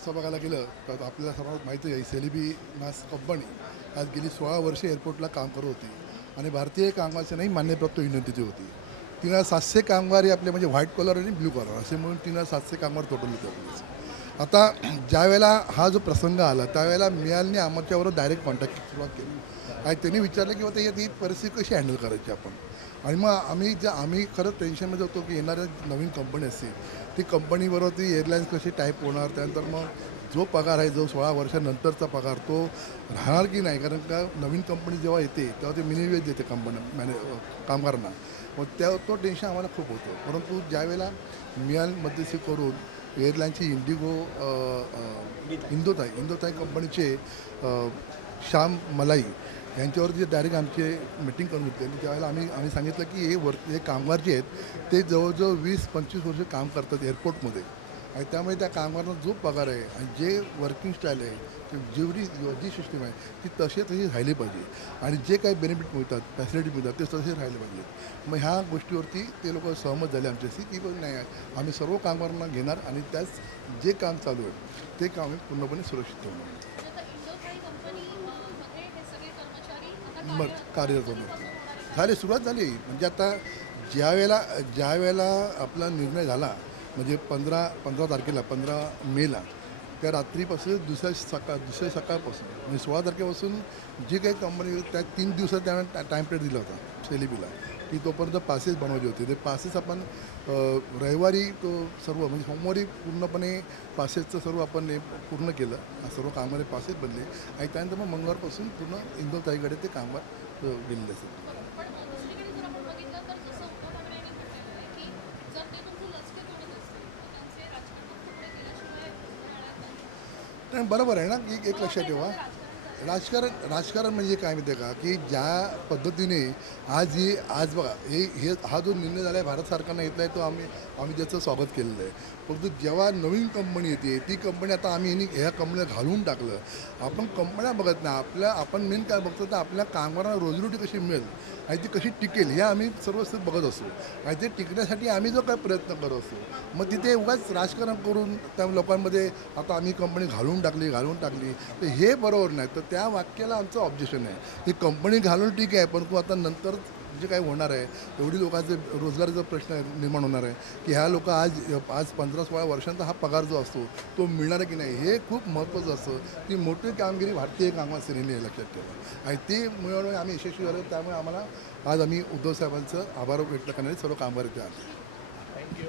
तसं बघायला गेलं तर आपल्याला सर्वांना माहिती आहे सेलिबी नास कंपनी आज गेली 16 वर्षे एअरपोर्टला काम करत होती आणि भारतीय कामगारांनाही मान्यप्राप्त विनंतीची होती. 3,700 कामगार आपले म्हणजे व्हाईट कॉलर आणि ब्ल्यू कॉलर असे म्हणून 3,700 कामगार टोटल होते आपल्याला. आता ज्यावेळेला हा जो प्रसंग आला त्यावेळेला मियालने आमच्याबरोबर डायरेक्ट कॉन्टॅक्ट सुरुवात केली आणि त्यांनी विचारलं की होतं ती परिस्थिती कशी हँडल करायची आपण. आणि मग आम्ही खरंच टेन्शनमध्ये होतो की येणाऱ्या नवीन कंपनी असतील ती कंपनीबरोबर ती एअरलाईन्स कशी टाईप होणार, त्यानंतर मग जो पगार आहे जो 16 वर्षानंतरचा पगार तो राहणार की नाही. कारण का नवीन कंपनी जेव्हा येते तेव्हा ते मिनिमम वेज देते कामगारांना. मग तो टेन्शन आम्हाला खूप होतं. परंतु ज्यावेळेला मियाल मध्यस्थी करून एअरलाईनची इंदोताई कंपनीचे श्याम मलाई यांच्यावरती डायरेक्ट आमचे मीटिंग करून घेतली आणि त्यावेळेला आम्ही सांगितलं की हे कामगार जे आहेत ते जवळजवळ 20-25 वर्ष काम करतात एअरपोर्टमध्ये आणि त्यामुळे त्या कामगारांना जो पगार आहे आणि जे वर्किंग स्टाईल आहे जी सिस्टीम आहे ती तशी राहिली पाहिजे आणि जे काही बेनिफिट मिळतात फॅसिलिटी मिळतात ते तसे राहिले पाहिजेत. मग ह्या गोष्टीवरती ते लोक सहमत झाले आमच्याशी की पण नाही आम्ही सर्व कामगारांना घेणार आणि त्याच जे काम चालू आहे ते काम पूर्णपणे सुरक्षित ठेवणार. मग कार्यरत होणार झाली सुरुवात झाली. म्हणजे आता ज्यावेळेला आपला निर्णय झाला म्हणजे 15 तारखेला 15 मेला त्या रात्रीपासून दुसऱ्या सकाळपासून म्हणजे 16 तारखेपासून जी काही कंपनी त्या 3 दिवसात त्यानं टाईम पिरियड दिला होता सेलिबीला की तोपर्यंत पासेस बनवले होते. ते पासेस आपण रविवारी तो सर्व म्हणजे सोमवारी पूर्णपणे पासेसचं सर्व आपण पूर्ण केलं. सर्व कामगार पासेस बनले आणि त्यानंतर मग मंगळवारपासून पूर्ण इंदोताईकडे ते कामगार गेलेले असेल. नाही बरोबर आहे ना की एक लक्षात ठेवा राजकारण म्हणजे काय माहिती आहे का की ज्या पद्धतीने आज बघा हा जो निर्णय झाला आहे भारत सरकारनं घेतला आहे तो आम्ही त्याचं स्वागत केलेलं आहे. परंतु जेव्हा नवीन कंपनी येते ती कंपनी आता आम्ही ह्या कंपनीला घालून टाकलं. आपण कंपन्या बघत नाही आपण मेन काय बघतो तर आपल्या कामगारांना रोजीरोटी कशी मिळेल आणि ती कशी टिकेल हे आम्ही सर्वस्व बघत असतो आणि ते टिकण्यासाठी आम्ही जो काय प्रयत्न करत असतो. मग तिथे उगाच राजकारण करून त्या लोकांमध्ये आता आम्ही कंपनी घालून टाकली तर हे बरोबर नाही. तर त्या वाक्याला आमचं ऑब्जेक्शन आहे. ही कंपनी घालून ठीक आहे परंतु आता नंतर जे काय होणार आहे एवढी लोकांचे रोजगाराचा प्रश्न निर्माण होणार आहे की ह्या लोक आज 15-16 वर्षांचा हा पगार जो असतो तो मिळणार आहे की नाही हे खूप महत्त्वाचं असतं. ती मोठी कामगिरी भारतीय कामगार सेनेने हे लक्षात ठेवलं आणि ते मिळवणे आम्ही यशस्वी झालो. त्यामुळे आम्हाला आज आम्ही उद्धव साहेबांचं आभार व्यक्त करणारे सर्व कामगार इथे आले. थँक्यू.